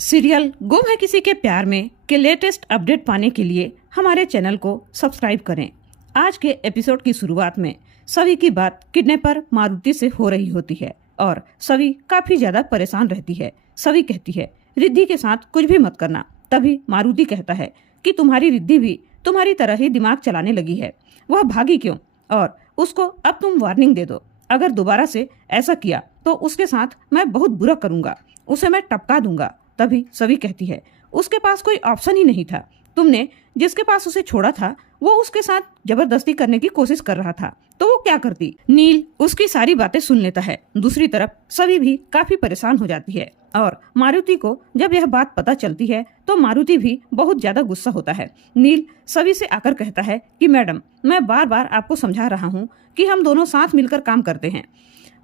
Serial गुम है किसी के प्यार में के लेटेस्ट अपडेट पाने के लिए हमारे चैनल को सब्सक्राइब करें। आज के एपिसोड की शुरुआत में सवी की बात किडनैपर मारुति से हो रही होती है और सवी काफी ज्यादा परेशान रहती है। सवी कहती है रिद्धि के साथ कुछ भी मत करना। तभी मारुति कहता है कि तुम्हारी रिद्धि भी तुम्हारी तरह ही दिमाग चलाने लगी है, वह भागी क्यों और उसको अब तुम वार्निंग दे दो। अगर दोबारा से ऐसा किया तो उसके साथ मैं बहुत बुरा करूंगा, उसे मैं टपका दूंगा। तभी सवी कहती है उसके पास कोई ऑप्शन ही नहीं था, तुमने जिसके पास उसे छोड़ा था वो उसके साथ जबरदस्ती करने की कोशिश कर रहा था तो वो क्या करती। नील उसकी सारी बातें सुन लेता है। दूसरी तरफ सवी भी काफी परेशान हो जाती है और मारुति को जब यह बात पता चलती है तो मारुति भी बहुत ज्यादा गुस्सा होता है। नील सवी से आकर कहता है कि मैडम, मैं बार बार आपको समझा रहा हूँ कि हम दोनों साथ मिलकर काम करते हैं।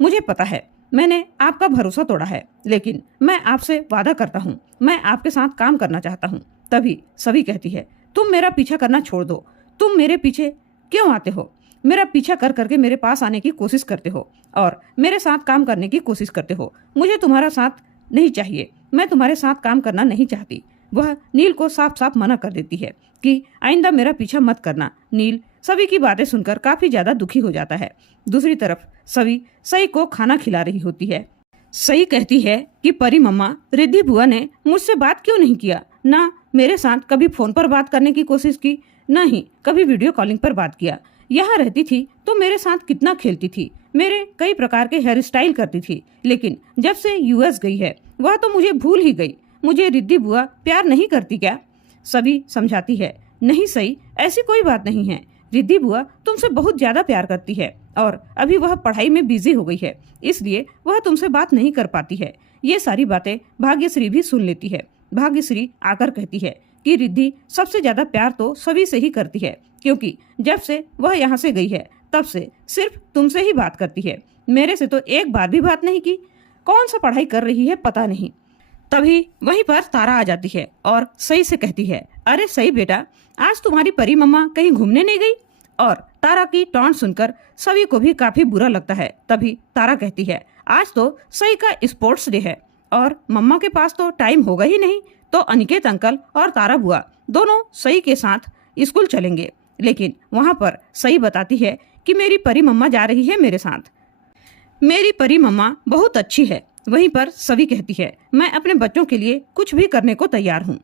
मुझे पता है मैंने आपका भरोसा तोड़ा है, लेकिन मैं आपसे वादा करता हूँ मैं आपके साथ काम करना चाहता हूँ। तभी सवी कहती है तुम मेरा पीछा करना छोड़ दो, तुम मेरे पीछे क्यों आते हो? मेरा पीछा कर करके मेरे पास आने की कोशिश करते हो और मेरे साथ काम करने की कोशिश करते हो। मुझे तुम्हारा साथ नहीं चाहिए, मैं तुम्हारे साथ काम करना नहीं चाहती। वह नील को साफ साफ मना कर देती है कि आइंदा मेरा पीछा मत करना। नील सवी की बातें सुनकर काफी ज्यादा दुखी हो जाता है। दूसरी तरफ सवी सई को खाना खिला रही होती है। सई कहती है कि परी मम्मा, रिद्धि बुआ ने मुझसे बात क्यों नहीं किया? ना मेरे साथ कभी फोन पर बात करने की कोशिश की, न ही कभी वीडियो कॉलिंग पर बात किया। यहाँ रहती थी तो मेरे साथ कितना खेलती थी, मेरे कई प्रकार के हेयर स्टाइल करती थी, लेकिन जब से यूएस गई है वह तो मुझे भूल ही गई। मुझे रिद्धि बुआ प्यार नहीं करती क्या? सभी समझाती है नहीं सही, ऐसी कोई बात नहीं है। रिद्धि बुआ तुमसे बहुत ज्यादा प्यार करती है और अभी वह पढ़ाई में बिजी हो गई है, इसलिए वह तुमसे बात नहीं कर पाती है। ये सारी बातें भाग्यश्री भी सुन लेती है। भाग्यश्री आकर कहती है कि रिद्धि सबसे ज्यादा प्यार तो सभी से ही करती है, क्योंकि जब से वह यहाँ से गई है तब से सिर्फ तुमसे ही बात करती है, मेरे से तो एक बार भी बात नहीं की। कौन सा पढ़ाई कर रही है पता नहीं। तभी वहीं पर तारा आ जाती है और सई से कहती है अरे सई बेटा, आज तुम्हारी परी मम्मा कहीं घूमने नहीं गई? और तारा की टॉन्ट सुनकर सभी को भी काफी बुरा लगता है। तभी तारा कहती है आज तो सई का स्पोर्ट्स डे है और मम्मा के पास तो टाइम होगा ही नहीं, तो अनिकेत अंकल और तारा बुआ दोनों सई के साथ स्कूल चलेंगे। लेकिन वहाँ पर सई बताती है कि मेरी परी मम्मा जा रही है मेरे साथ, मेरी परी मम्मा बहुत अच्छी है। वहीं पर सभी कहती है मैं अपने बच्चों के लिए कुछ भी करने को तैयार हूँ।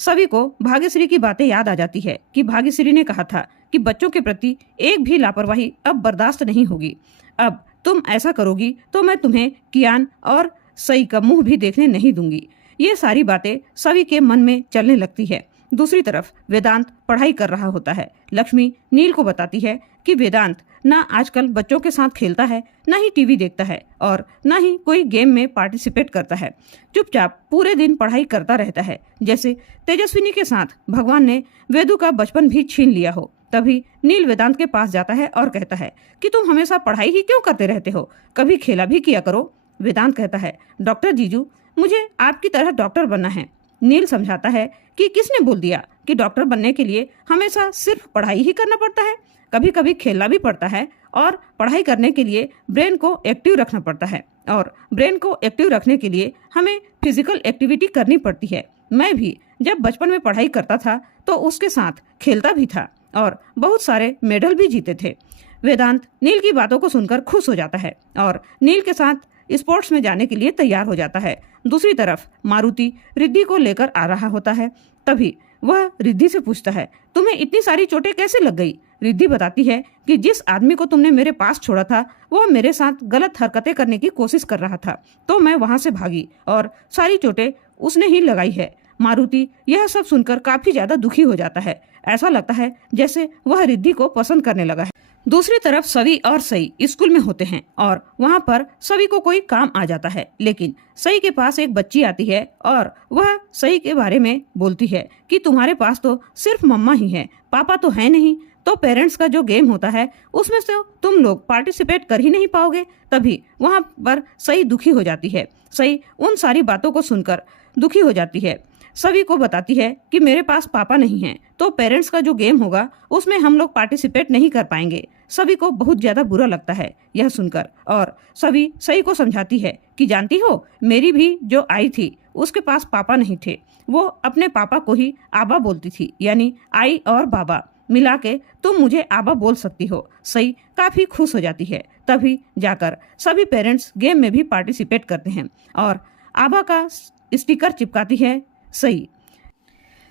सभी को भाग्यश्री की बातें याद आ जाती है कि भाग्यश्री ने कहा था कि बच्चों के प्रति एक भी लापरवाही अब बर्दाश्त नहीं होगी। अब तुम ऐसा करोगी तो मैं तुम्हें कियान और सई का मुंह भी देखने नहीं दूंगी। ये सारी बातें सभी के मन में चलने लगती है। दूसरी तरफ वेदांत पढ़ाई कर रहा होता है। लक्ष्मी नील को बताती है कि वेदांत ना आजकल बच्चों के साथ खेलता है, ना ही टीवी देखता है और ना ही कोई गेम में पार्टिसिपेट करता है। चुपचाप पूरे दिन पढ़ाई करता रहता है, जैसे तेजस्विनी के साथ भगवान ने वेदु का बचपन भी छीन लिया हो। तभी नील वेदांत के पास जाता है और कहता है कि तुम हमेशा पढ़ाई ही क्यों करते रहते हो, कभी खेला भी किया करो। वेदांत कहता है डॉक्टर जीजू, मुझे आपकी तरह डॉक्टर बनना है। नील समझाता है कि किसने बोल दिया कि डॉक्टर बनने के लिए हमेशा सिर्फ पढ़ाई ही करना पड़ता है, कभी कभी खेलना भी पड़ता है और पढ़ाई करने के लिए ब्रेन को एक्टिव रखना पड़ता है और ब्रेन को एक्टिव रखने के लिए हमें फिजिकल एक्टिविटी करनी पड़ती है। मैं भी जब बचपन में पढ़ाई करता था तो उसके साथ खेलता भी था और बहुत सारे मेडल भी जीते थे। वेदांत नील की बातों को सुनकर खुश हो जाता है और नील के साथ स्पोर्ट्स में जाने के लिए तैयार हो जाता है। दूसरी तरफ मारुति रिद्धि को लेकर आ रहा होता है। तभी वह रिद्धि से पूछता है तुम्हें इतनी सारी चोटें कैसे लग गई? रिद्धि बताती है कि जिस आदमी को तुमने मेरे पास छोड़ा था वह मेरे साथ गलत हरकतें करने की कोशिश कर रहा था, तो मैं वहां से भागी और सारी चोटें उसने ही लगाई है। मारुति यह सब सुनकर काफी ज्यादा दुखी हो जाता है। ऐसा लगता है जैसे वह रिद्धि को पसंद करने लगा है। दूसरी तरफ सवी और सई स्कूल में होते हैं और वहाँ पर सवी को कोई काम आ जाता है, लेकिन सई के पास एक बच्ची आती है और वह सई के बारे में बोलती है कि तुम्हारे पास तो सिर्फ मम्मा ही है, पापा तो है नहीं, तो पेरेंट्स का जो गेम होता है उसमें से तुम लोग पार्टिसिपेट कर ही नहीं पाओगे। तभी वहाँ पर सई दुखी हो जाती है। सई उन सारी बातों को सुनकर दुखी हो जाती है। सभी को बताती है कि मेरे पास पापा नहीं है, तो पेरेंट्स का जो गेम होगा उसमें हम लोग पार्टिसिपेट नहीं कर पाएंगे। सभी को बहुत ज्यादा बुरा लगता है यह सुनकर, और सभी सई को समझाती है कि जानती हो, मेरी भी जो आई थी उसके पास पापा नहीं थे, वो अपने पापा को ही आबा बोलती थी, यानी आई और बाबा मिला के तुम मुझे आबा बोल सकती हो। सई काफी खुश हो जाती है। तभी जाकर सभी पेरेंट्स गेम में भी पार्टिसिपेट करते हैं और आबा का स्टिकर चिपकाती है सई।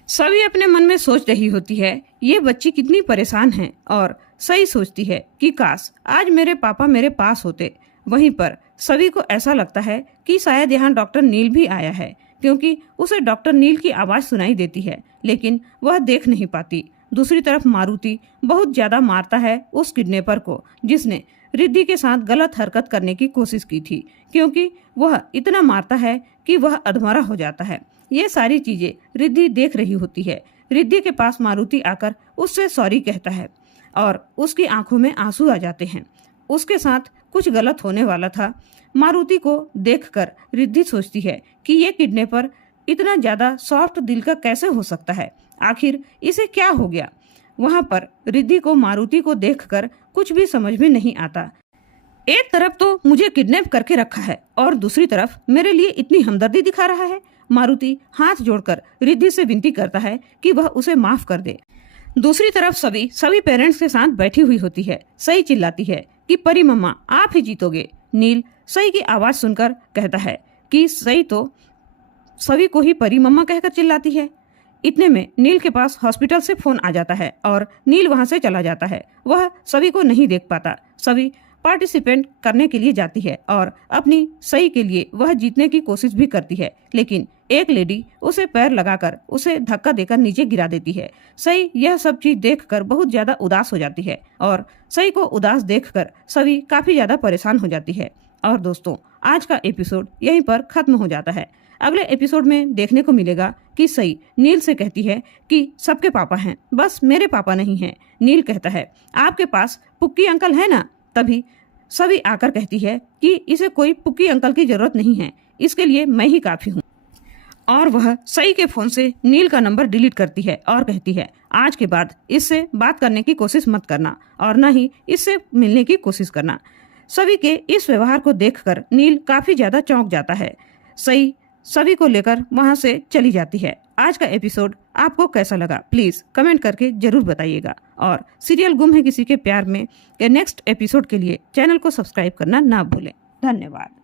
सभी अपने मन में सोच रही होती है ये बच्ची कितनी परेशान है, और सही सोचती है कि काश आज मेरे पापा मेरे पास होते। वहीं पर सभी को ऐसा लगता है कि शायद यहाँ डॉक्टर नील भी आया है, क्योंकि उसे डॉक्टर नील की आवाज सुनाई देती है, लेकिन वह देख नहीं पाती। दूसरी तरफ मारुति बहुत ज्यादा मारता है उस किडनैपर को, जिसने रिद्धि के साथ गलत हरकत करने की कोशिश की थी, क्योंकि वह इतना मारता है कि वह अधमरा हो जाता है। ये सारी चीजें रिद्धि देख रही होती है। रिद्धि के पास मारुति आकर उससे सॉरी कहता है और उसकी आंखों में आंसू आ जाते हैं। उसके साथ कुछ गलत होने वाला था। मारुति को देखकर रिद्धि सोचती है कि ये किडनैपर इतना ज्यादा सॉफ्ट दिल का कैसे हो सकता है, आखिर इसे क्या हो गया। वहां पर रिद्धि को मारुति को देखकर कुछ भी समझ में नहीं आता। एक तरफ तो मुझे किडनैप करके रखा है और दूसरी तरफ मेरे लिए इतनी हमदर्दी दिखा रहा है। मारुति हाथ जोड़कर रिद्धि से विनती करता है कि वह उसे माफ कर दे। दूसरी तरफ सभी पेरेंट्स के साथ बैठी हुई होती है। सई चिल्लाती है कि परी मम्मा आप ही जीतोगे। नील सई की आवाज सुनकर कहता है कि सई तो सभी को ही परी मम्मा कहकर चिल्लाती है। इतने में नील के पास हॉस्पिटल से फोन आ जाता है और नील वहां से चला जाता है। वह सभी को नहीं देख पाता। सभी पार्टिसिपेंट करने के लिए जाती है और अपनी सही के लिए वह जीतने की कोशिश भी करती है, लेकिन एक लेडी उसे पैर लगाकर उसे धक्का देकर नीचे गिरा देती है। सई यह सब चीज देखकर बहुत ज्यादा उदास हो जाती है और सई को उदास देखकर सभी काफी ज्यादा परेशान हो जाती है। और दोस्तों, आज का एपिसोड यहीं पर खत्म हो जाता है। अगले एपिसोड में देखने को मिलेगा कि सई नील से कहती है कि सबके पापा हैं, बस मेरे पापा नहीं हैं। नील कहता है आपके पास पुक्की अंकल है ना। तभी सभी आकर कहती है कि इसे कोई पुक्की अंकल की जरूरत नहीं है, इसके लिए मैं ही काफी हूँ। और वह सई के फोन से नील का नंबर डिलीट करती है और कहती है आज के बाद इससे बात करने की कोशिश मत करना और न ही इससे मिलने की कोशिश करना। सभी के इस व्यवहार को देखकर नील काफी ज्यादा चौंक जाता है। सई सभी को लेकर वहां से चली जाती है। आज का एपिसोड आपको कैसा लगा प्लीज कमेंट करके जरूर बताइएगा, और सीरियल गुम है किसी के प्यार में के नेक्स्ट एपिसोड के लिए चैनल को सब्सक्राइब करना ना भूलें। धन्यवाद।